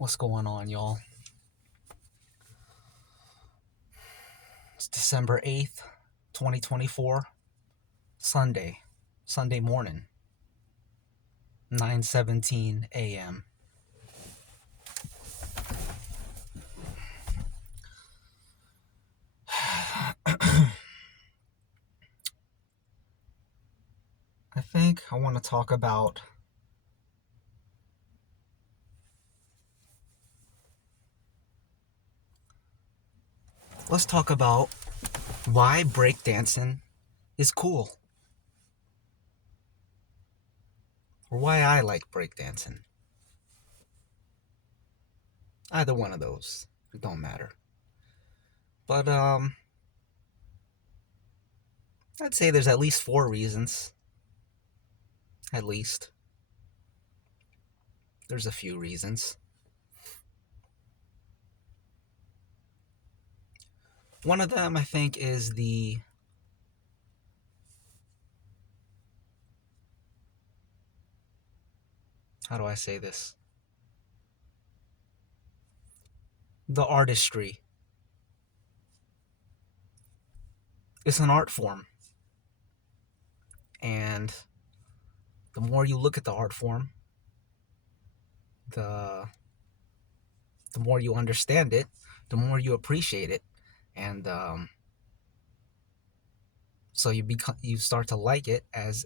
What's going on, y'all? It's December 8th, 2024, Sunday morning, 9:17 a.m. I think I want to talk about let's talk about why breakdancing is cool, or why I like breakdancing. Either one of those, it don't matter. But I'd say there's at least 4 reasons. At least there's a few reasons. One of them, I think, is how do I say this? The artistry. It's an art form. And the more you look at the art form, the more you understand it, the more you appreciate it, and so you start to like it as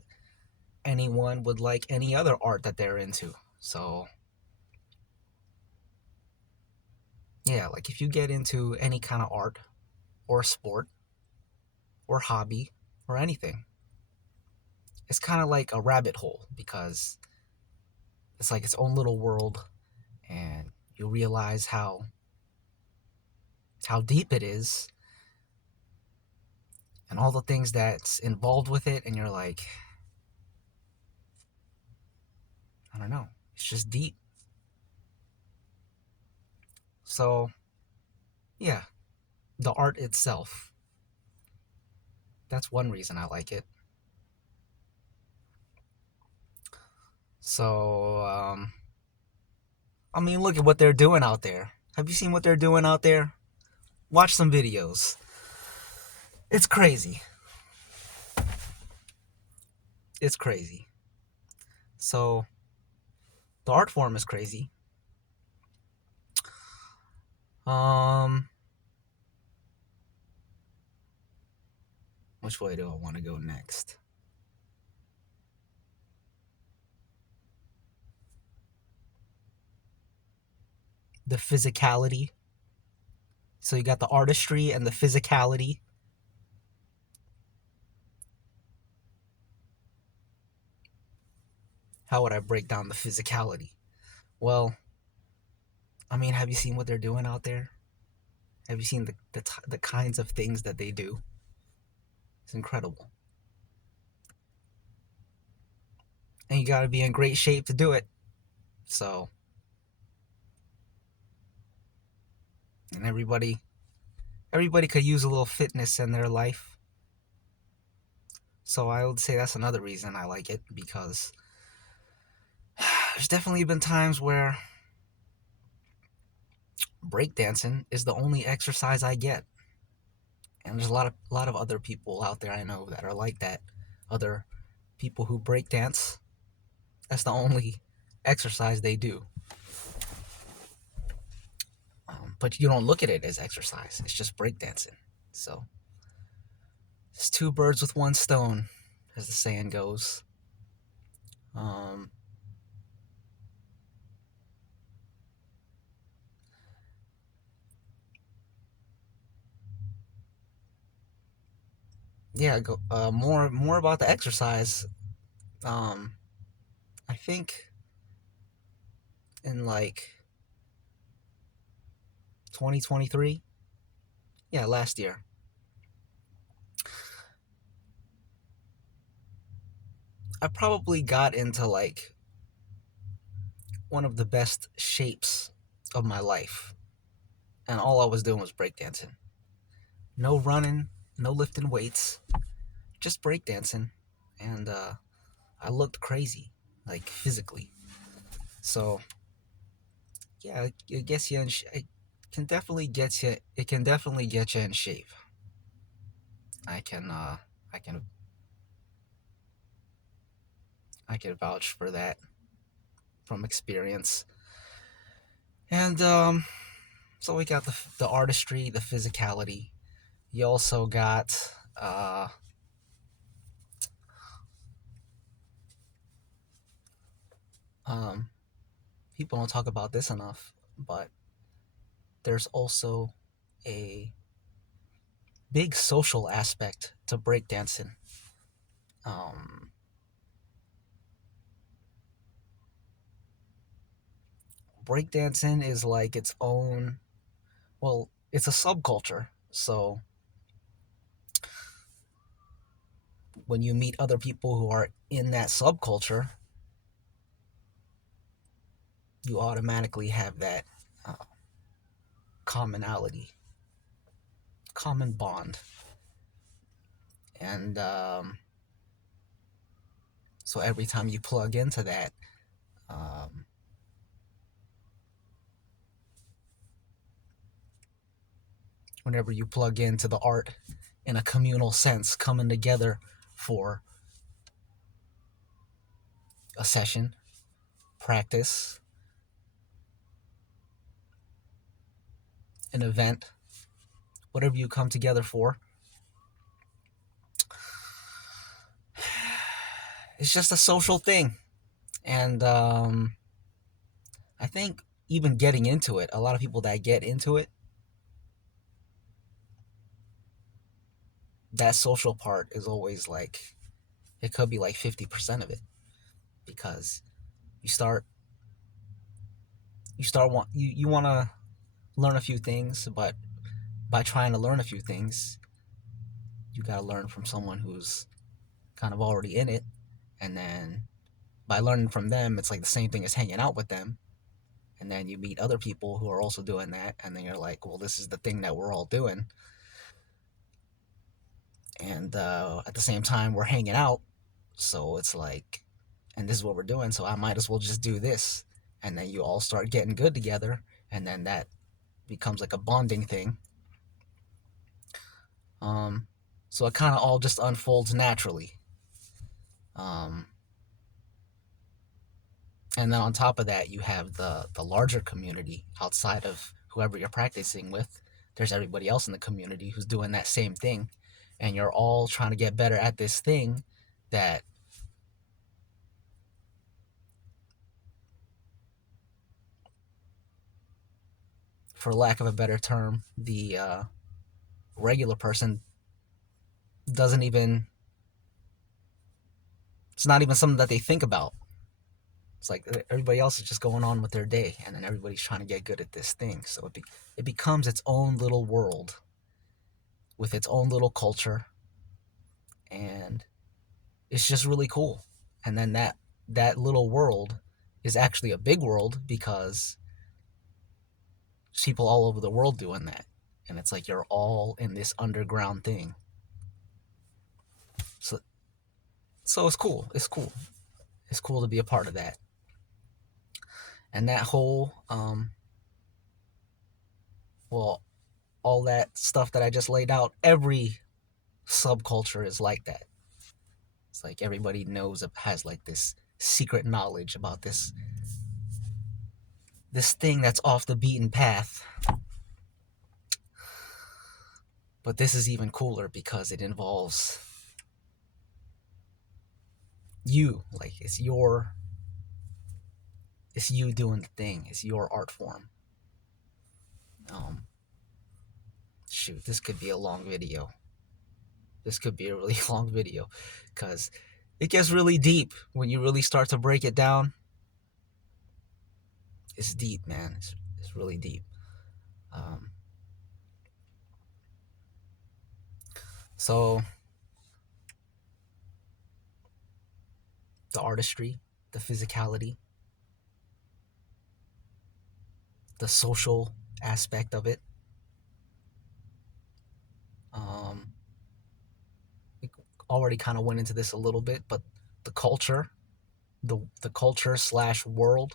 anyone would like any other art that they're into. So yeah, like if you get into any kind of art or sport or hobby or anything, it's kind of like a rabbit hole because it's like its own little world, and you realize how deep it is and all the things that's involved with it, and you're like, I don't know, it's just deep. So yeah, the art itself, that's one reason I like it. So I mean, look at what they're doing out there. Have you seen what they're doing out there? Watch some videos. It's crazy. It's crazy. So the art form is crazy. Which way do I want to go next? The physicality. So you got the artistry and the physicality. How would I break down the physicality? Well, I mean, have you seen what they're doing out there? Have you seen the kinds of things that they do? It's incredible. And you got to be in great shape to do it. So, and everybody could use a little fitness in their life. So I would say that's another reason I like it, because there's definitely been times where breakdancing is the only exercise I get. And there's a lot of other people out there I know that are like that. Other people who breakdance, that's the only exercise they do. But you don't look at it as exercise. It's just breakdancing. So it's two birds with one stone, as the saying goes. Yeah, go more about the exercise. I think in like 2023, yeah, last year, I probably got into like one of the best shapes of my life, and all I was doing was breakdancing. No running, no lifting weights, just breakdancing, and I looked crazy, like physically. So yeah, it gets you in. It can definitely get you. It can definitely get you in shape. I can. I can. I can vouch for that from experience. And so we got the artistry, the physicality. You also got um, people don't talk about this enough, but there's also a big social aspect to breakdancing. Um, Breakdancing is like its own, well, it's a subculture. So when you meet other people who are in that subculture, you automatically have that uh, commonality, common bond. And so every time you plug into that, um, whenever you plug into the art in a communal sense, coming together for a session, practice, an event, whatever you come together for, it's just a social thing. And I think even getting into it, a lot of people that get into it, that social part is always like, it could be like 50% of it, because you start you want to learn a few things, but by trying to learn a few things, you got to learn from someone who's kind of already in it, and then by learning from them, it's like the same thing as hanging out with them, and then you meet other people who are also doing that, and then you're like, well, this is the thing that we're all doing, and at the same time we're hanging out, so it's like, and this is what we're doing, so I might as well just do this, and then you all start getting good together, and then that becomes like a bonding thing. um so it kind of all just unfolds naturally. um and then on top of that, you have the larger community outside of whoever you're practicing with. There's everybody else in the community who's doing that same thing, and you're all trying to get better at this thing that, for lack of a better term, the regular person doesn't even, it's not even something that they think about. It's like everybody else is just going on with their day, and then everybody's trying to get good at this thing, so it becomes its own little world with its own little culture, and it's just really cool. And then that little world is actually a big world, because there's people all over the world doing that, and it's like you're all in this underground thing. So it's cool. It's cool. It's cool to be a part of that. And that whole well, all that stuff that I just laid out, every subculture is like that. It's like everybody knows, has like this secret knowledge about this thing that's off the beaten path. But this is even cooler because it involves you. Like it's you doing the thing. It's your art form. Um, Shoot, this could be a long video. This could be a really long video, because it gets really deep when you really start to break it down. It's deep, man. It's really deep. Um, so the artistry, the physicality, the social aspect of it. Um, we already kind of went into this a little bit, but the culture, the culture slash world.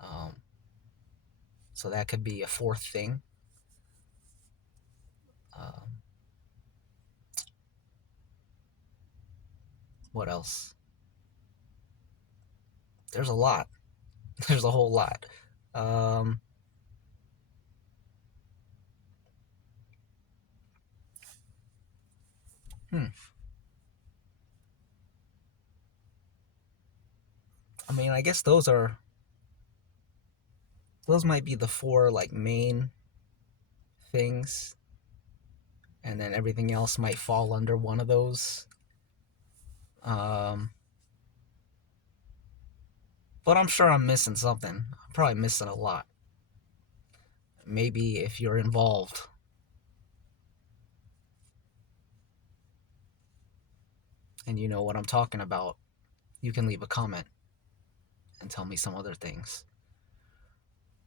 Um, So that could be a fourth thing. Um, what else? There's a lot. There's a whole lot. Um, hmm. I mean, I guess those might be the four like main things, and then everything else might fall under one of those. Um, but I'm sure I'm missing something. I'm probably missing a lot. Maybe if you're involved and you know what I'm talking about, you can leave a comment and tell me some other things.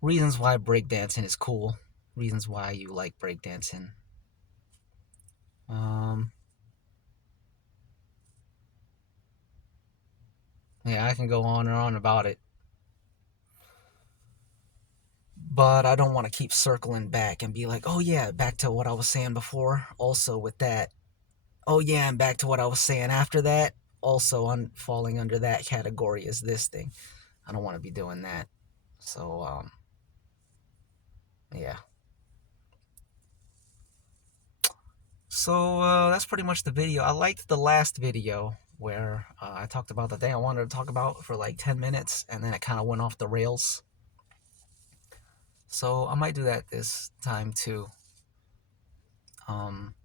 Reasons why breakdancing is cool. Reasons why you like breakdancing. Um, yeah, I can go on and on about it. But I don't want to keep circling back and be like, oh yeah, back to what I was saying before. Also with that, oh yeah, and back to what I was saying after that. Also falling under that category is this thing. I don't want to be doing that. So yeah. So that's pretty much the video. I liked the last video where I talked about the thing I wanted to talk about for like 10 minutes, and then it kind of went off the rails. So I might do that this time too. Um,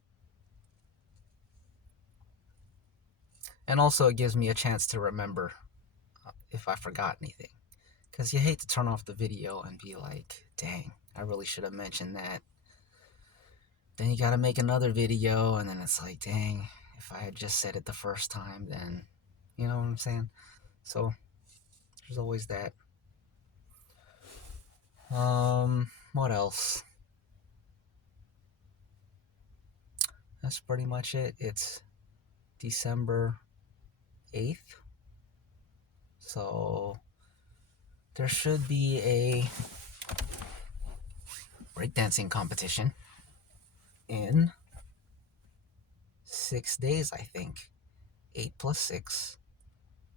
and also it gives me a chance to remember if I forgot anything. Because you hate to turn off the video and be like, dang, I really should have mentioned that. Then you gotta make another video, and then it's like, dang, if I had just said it the first time, then, you know what I'm saying? So, there's always that. What else? That's pretty much it. It's December 8th. So, there should be a breakdancing competition in 6 days, I think. 8 plus 6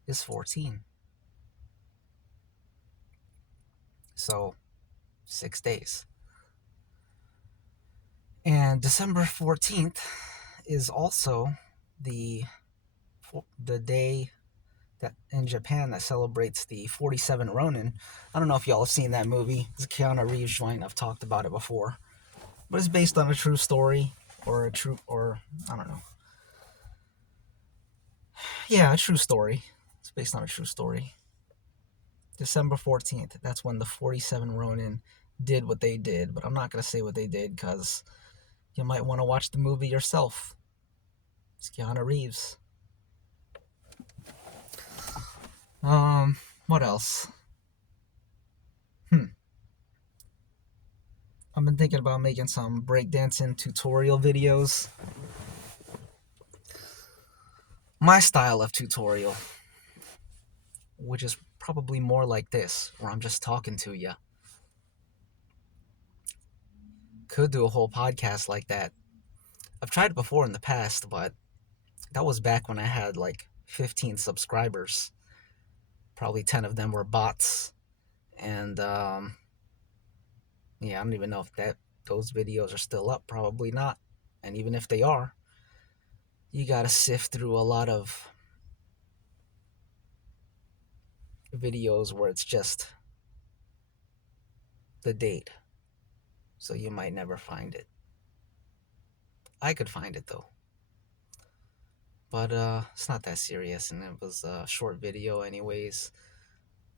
is 14. So, 6 days. And December 14th is also the the day that in Japan that celebrates the 47 Ronin. I don't know if y'all have seen that movie. It's a Keanu Reeves joint. I've talked about it before. But it's based on a true story or I don't know. Yeah, a true story. It's based on a true story. December 14th, that's when the 47 Ronin did what they did, but I'm not going to say what they did because you might want to watch the movie yourself. It's Keanu Reeves. What else? I've been thinking about making some breakdancing tutorial videos. My style of tutorial, which is probably more like this, where I'm just talking to you. Could do a whole podcast like that. I've tried it before in the past, but that was back when I had like 15 subscribers. Probably 10 of them were bots. And yeah, I don't even know if those videos are still up. Probably not. And even if they are, you gotta sift through a lot of videos where it's just the date. So you might never find it. I could find it though. But it's not that serious, and it was a short video anyways.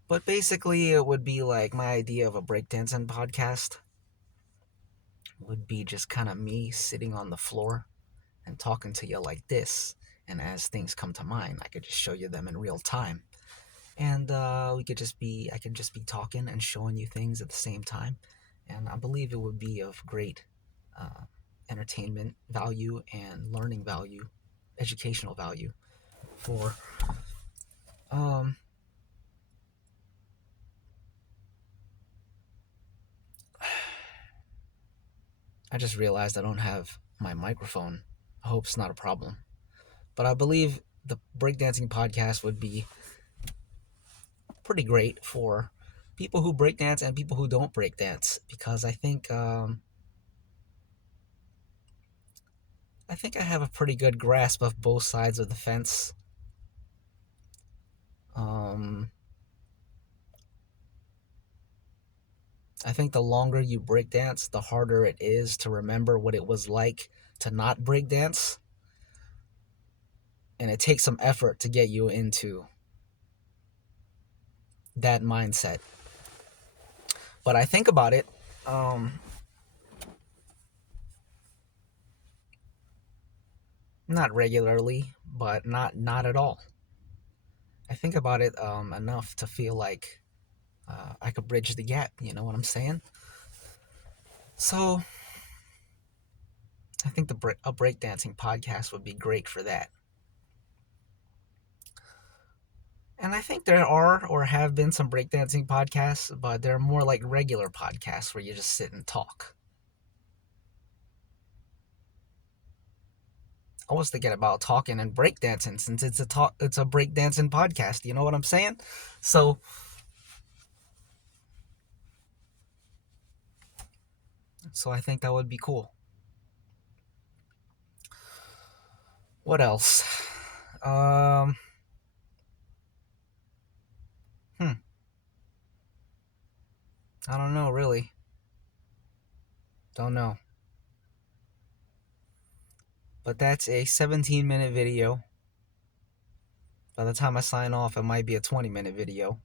But basically it would be like my idea of a breakdancing podcast would be just kind of me sitting on the floor and talking to you like this. And as things come to mind, I could just show you them in real time. And I could just be talking and showing you things at the same time. And I believe it would be of great uh, entertainment value and learning value, educational value for um, I just realized I don't have my microphone. I hope it's not a problem. But I believe the breakdancing podcast would be pretty great for people who breakdance and people who don't breakdance because I think I have a pretty good grasp of both sides of the fence. Um, I think the longer you breakdance, the harder it is to remember what it was like to not breakdance, and it takes some effort to get you into that mindset. But I think about it, um, not regularly, but not at all. I think about it enough to feel like I could bridge the gap. You know what I'm saying? So I think a breakdancing podcast would be great for that. And I think there are or have been some breakdancing podcasts, but they're more like regular podcasts where you just sit and talk. I was thinking about talking and breakdancing since it's a breakdancing podcast. You know what I'm saying? So I think that would be cool. What else? Um, hmm, I don't know really. Don't know. But that's a 17-minute video. By the time I sign off, it might be a 20-minute video.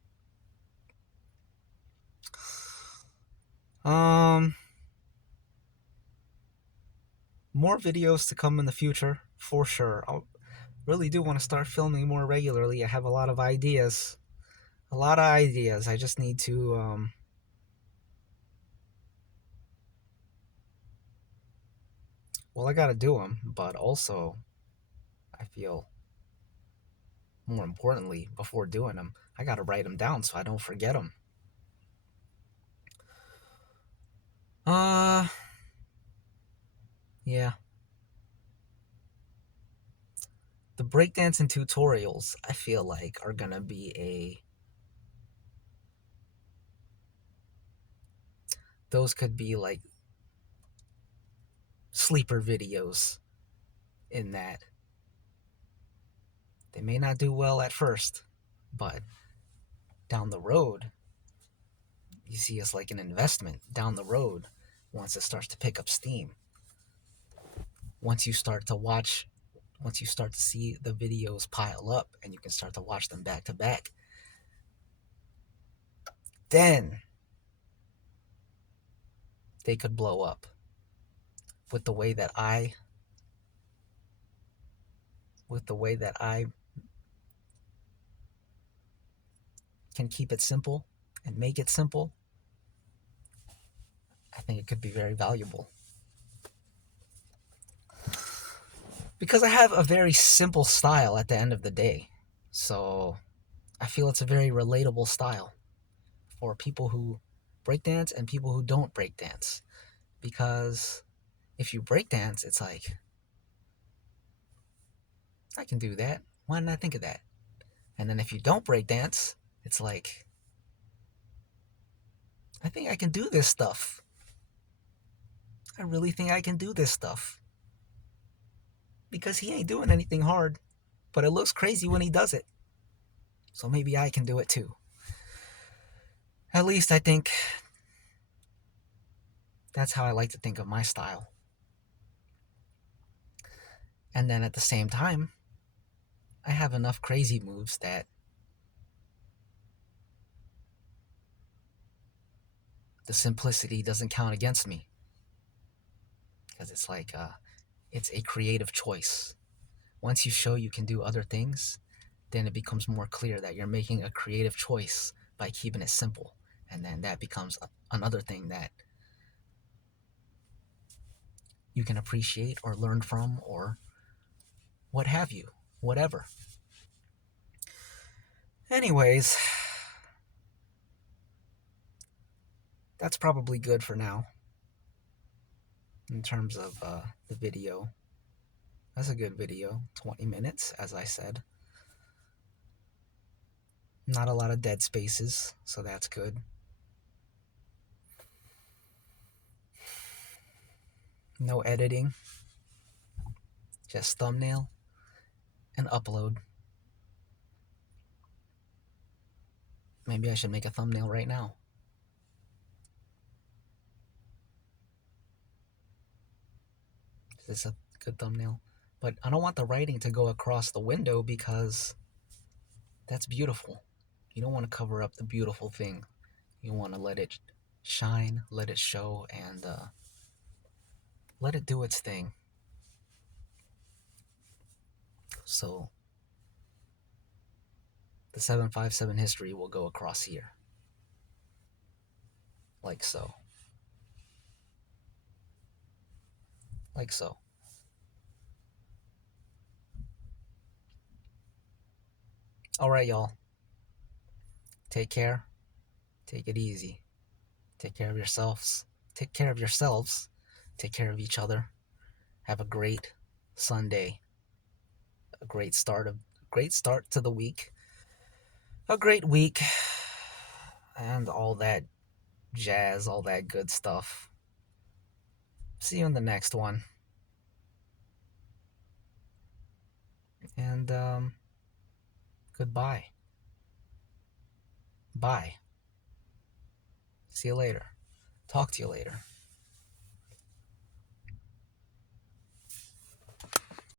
Um, More videos to come in the future for sure. I really do want to start filming more regularly. I have a lot of ideas. A lot of ideas. I just need to well, I got to do them, but also I feel more importantly before doing them, I got to write them down so I don't forget them. Uh yeah. The breakdancing tutorials I feel like are going to be those could be like sleeper videos in that they may not do well at first, but down the road, you see it's like an investment down the road once it starts to pick up steam. Once you start to watch, once you start to see the videos pile up and you can start to watch them back to back, then they could blow up with the way that I can keep it simple and make it simple. I think it could be very valuable. Because I have a very simple style at the end of the day. So I feel it's a very relatable style for people who breakdance and people who don't breakdance. Because if you breakdance, it's like, I can do that. Why didn't I think of that? And then if you don't breakdance, it's like, I think I can do this stuff. I really think I can do this stuff. Because he ain't doing anything hard, but it looks crazy when he does it. So maybe I can do it too. At least I think that's how I like to think of my style. And then at the same time, I have enough crazy moves that the simplicity doesn't count against me. Because it's like, it's a creative choice. Once you show you can do other things, then it becomes more clear that you're making a creative choice by keeping it simple. And then that becomes another thing that you can appreciate or learn from or what have you, whatever. Anyways, that's probably good for now. in terms of the video. That's a good video. 20 minutes, as I said. Not a lot of dead spaces, so that's good. No editing, just thumbnail and upload. Maybe I should make a thumbnail right now. Is this a good thumbnail? But I don't want the writing to go across the window because that's beautiful. You don't want to cover up the beautiful thing. You want to let it shine, let it show, and let it do its thing. So the 757 history will go across here. Like so. Like so. Alright, y'all. Take care. Take it easy. Take care of yourselves. Take care of yourselves. Take care of each other. Have a great Sunday. A great start to the week. A great week. And all that jazz, all that good stuff. See you in the next one. And goodbye. Bye. See you later. Talk to you later.